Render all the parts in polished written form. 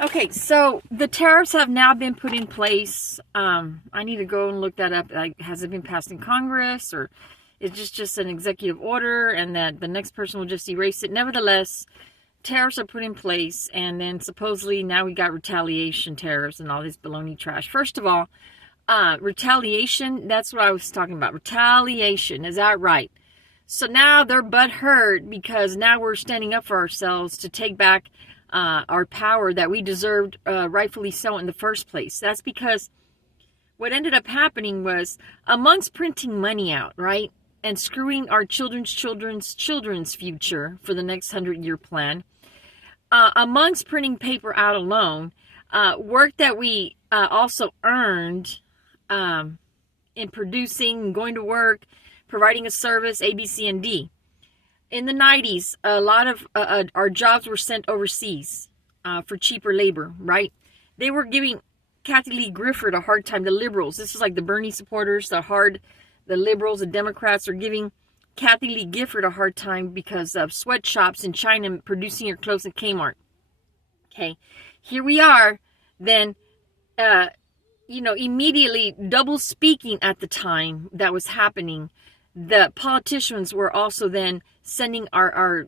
Okay, so the tariffs have now been put in place. I need to go and look that up. Like, has it been passed in Congress, or is this just an executive order and that the next person will just erase it? Nevertheless, tariffs are put in place, and then supposedly now we got retaliation tariffs and all this baloney trash. First of all, retaliation, that's what I was talking about. Retaliation, is that right? So now they're butthurt because now we're standing up for ourselves to take back our power that we deserved, rightfully so, in the first place. That's because what ended up happening was, amongst printing money out, right, and screwing our children's future for the next 100-year plan, amongst printing paper out alone, work that we also earned in producing, going to work, providing a service, A, B, C, and D. In the 90s, a lot of our jobs were sent overseas for cheaper labor, right? They were giving Kathy Lee Gifford a hard time, the liberals. This is like the Bernie supporters, the liberals, the Democrats are giving Kathy Lee Gifford a hard time because of sweatshops in China producing her clothes at Kmart. Okay, here we are, then, immediately double speaking at the time that was happening. The politicians were also then sending our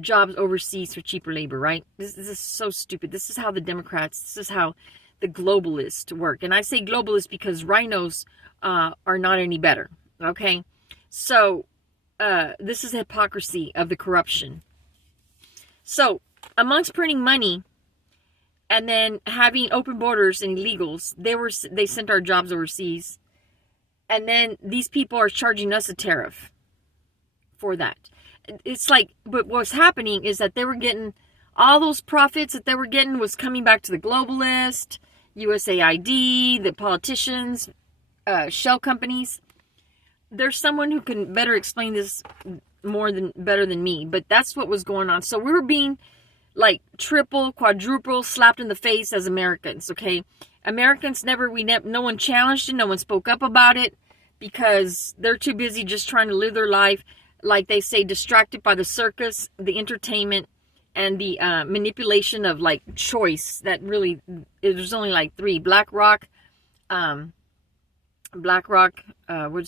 jobs overseas for cheaper labor, right? This is so stupid. This is how the Democrats, this is how the globalists work. And I say globalists because rhinos are not any better, okay? So this is the hypocrisy of the corruption. So amongst printing money and then having open borders and illegals, they sent our jobs overseas. And then these people are charging us a tariff for that. It's like, but what's happening is that they were getting, all those profits that they were getting was coming back to the globalist, USAID, the politicians, shell companies. There's someone who can better explain this better than me, but that's what was going on. So we were being like triple, quadruple slapped in the face as Americans, okay? Americans no one challenged it, no one spoke up about it because they're too busy just trying to live their life, like they say, distracted by the circus, the entertainment, and the manipulation of like choice. That really, there's only like three: BlackRock, what's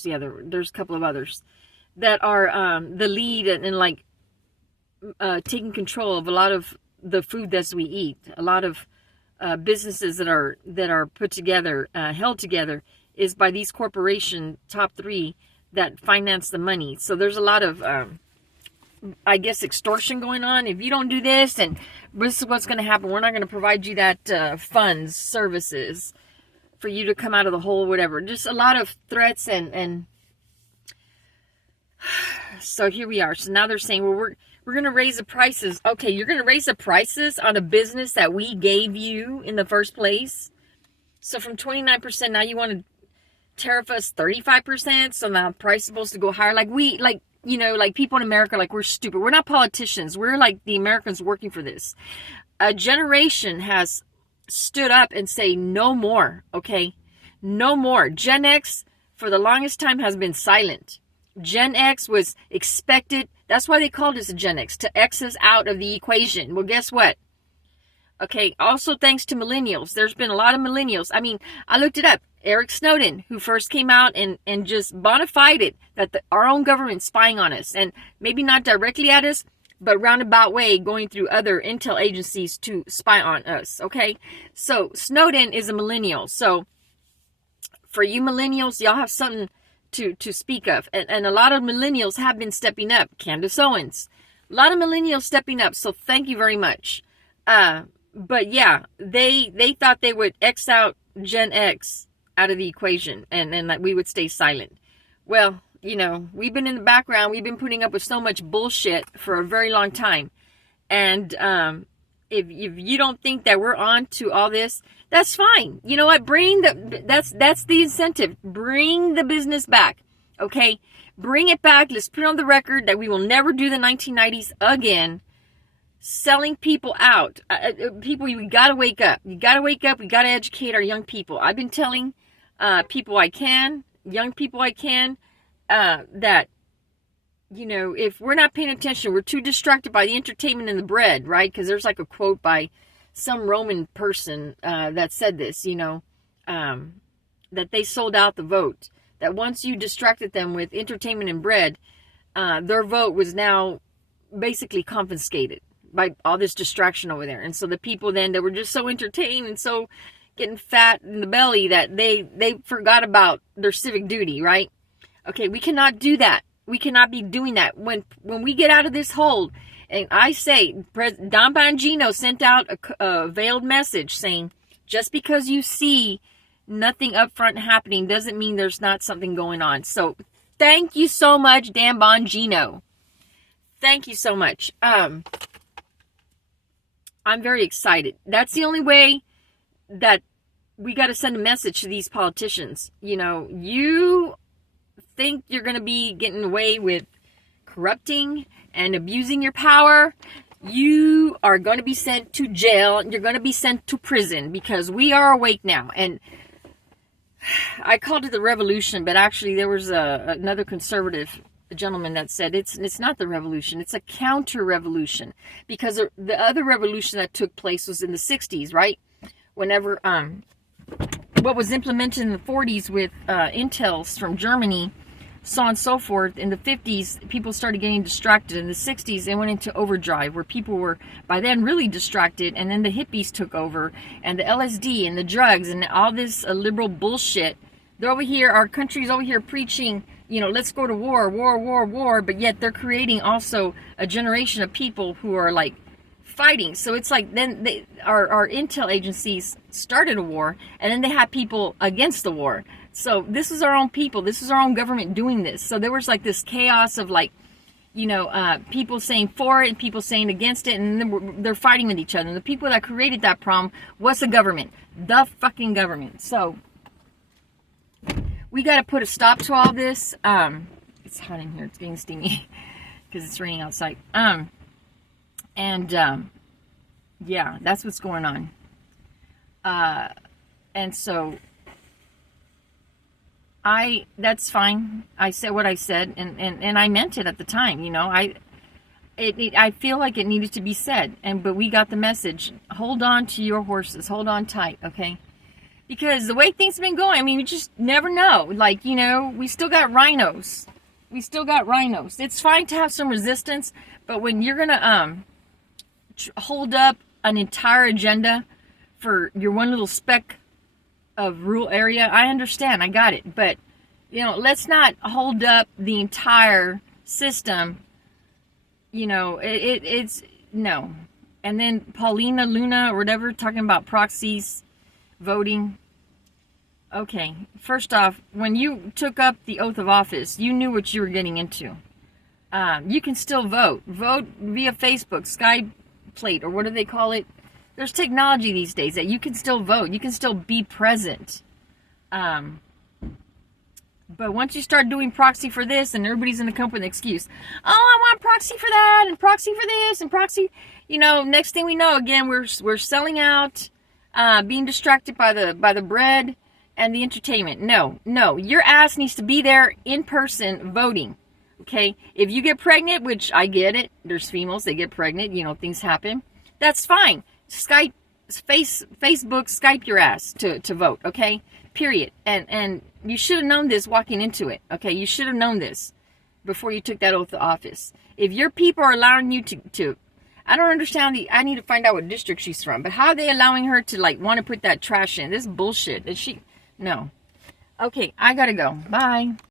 the other? There's a couple of others that are the lead and like taking control of a lot of the food that we eat. A lot of businesses that are put together, held together, is by these corporation top three that finance the money. So there's a lot of, I guess, extortion going on. If you don't do this, and this is what's going to happen. We're not going to provide you that funds, services for you to come out of the hole, whatever. Just a lot of threats and so here we are. So now they're saying, well, we're going to raise the prices. Okay, you're going to raise the prices on a business that we gave you in the first place. So from 29%, now you want to tariff us 35%. So now price is supposed to go higher. Like people in America, like we're stupid. We're not politicians. We're like the Americans working for this. A generation has stood up and say no more. Okay, no more. Gen X for the longest time has been silent. Gen X was expected. That's why they called us a Gen X, to X us out of the equation. Well, guess what? Okay, also thanks to millennials. There's been a lot of millennials. I mean, I looked it up. Eric Snowden, who first came out and just bona fide that our own government's spying on us. And maybe not directly at us, but roundabout way going through other intel agencies to spy on us, okay? So Snowden is a millennial. So for you millennials, y'all have something to speak of. And a lot of millennials have been stepping up. Candace Owens. A lot of millennials stepping up. So thank you very much. But yeah, they thought they would X out Gen X out of the equation and that we would stay silent. Well, we've been in the background. We've been putting up with so much bullshit for a very long time. And if you don't think that we're on to all this, that's fine. You know what? That's the incentive. Bring the business back. Okay? Bring it back. Let's put on the record that we will never do the 1990s again. Selling people out. People, we got to wake up. You got to wake up. We got to educate our young people. I've been telling young people I can, that, if we're not paying attention, we're too distracted by the entertainment and the bread, right? Because there's like a quote by some Roman person that said this, that they sold out the vote. That once you distracted them with entertainment and bread, their vote was now basically confiscated by all this distraction over there. And so the people then that were just so entertained and so getting fat in the belly that they forgot about their civic duty, right? Okay, we cannot do that. We cannot be doing that. When we get out of this hole, and I say, Don Bongino sent out a veiled message saying, just because you see nothing up front happening doesn't mean there's not something going on. So thank you so much, Dan Bongino. Thank you so much. I'm very excited. That's the only way that we got to send a message to these politicians. You think you're going to be getting away with corrupting and abusing your power. You are going to be sent to jail. You're going to be sent to prison, because we are awake now. And I called it the revolution, but actually there was another conservative gentleman that said it's not the revolution, it's a counter-revolution, because the other revolution that took place was in the 60s, right? Whenever what was implemented in the 40s with intels from Germany, so on and so forth. In the 50s, people started getting distracted. In the 60s, they went into overdrive, where people were by then really distracted, and then the hippies took over, and the LSD and the drugs and all this liberal bullshit. They're over here, our country's over here preaching, let's go to war, but yet they're creating also a generation of people who are like fighting. So it's like then our intel agencies started a war, and then they had people against the war. So this is our own people. This is our own government doing this. So there was like this chaos of like, people saying for it and people saying against it, and then they're fighting with each other. And the people that created that problem was the government, the fucking government. So we got to put a stop to all this. It's hot in here. It's getting steamy because it's raining outside. Yeah, that's what's going on. And so that's fine. I said what I said, and I meant it at the time. I feel like it needed to be said, but we got the message. Hold on to your horses. Hold on tight, okay? Because the way things have been going, we just never know. Like, we still got rhinos. It's fine to have some resistance, but when you're gonna hold up an entire agenda for your one little speck of rural area, I understand, I got it, but let's not hold up the entire system. It's no. And then Paulina Luna or whatever talking about proxies voting. Okay, first off, when you took up the oath of office, you knew what you were getting into. You can still vote via Facebook, Skype plate, or what do they call it? There's technology these days that you can still vote. You can still be present. But once you start doing proxy for this, and everybody's going to come up with an excuse. Oh, I want proxy for that, and proxy for this, and proxy. Next thing we know, again, we're selling out, being distracted by the bread and the entertainment. No, your ass needs to be there in person voting. Okay? If you get pregnant, which I get it, there's females, they get pregnant, things happen. That's fine. Facebook, Skype your ass to vote, okay? Period. And you should have known this walking into it, okay? You should have known this before you took that oath of office. If your people are allowing you to I don't understand I need to find out what district she's from, but how are they allowing her to want to put that trash in? This bullshit. No. Okay, I gotta go. Bye.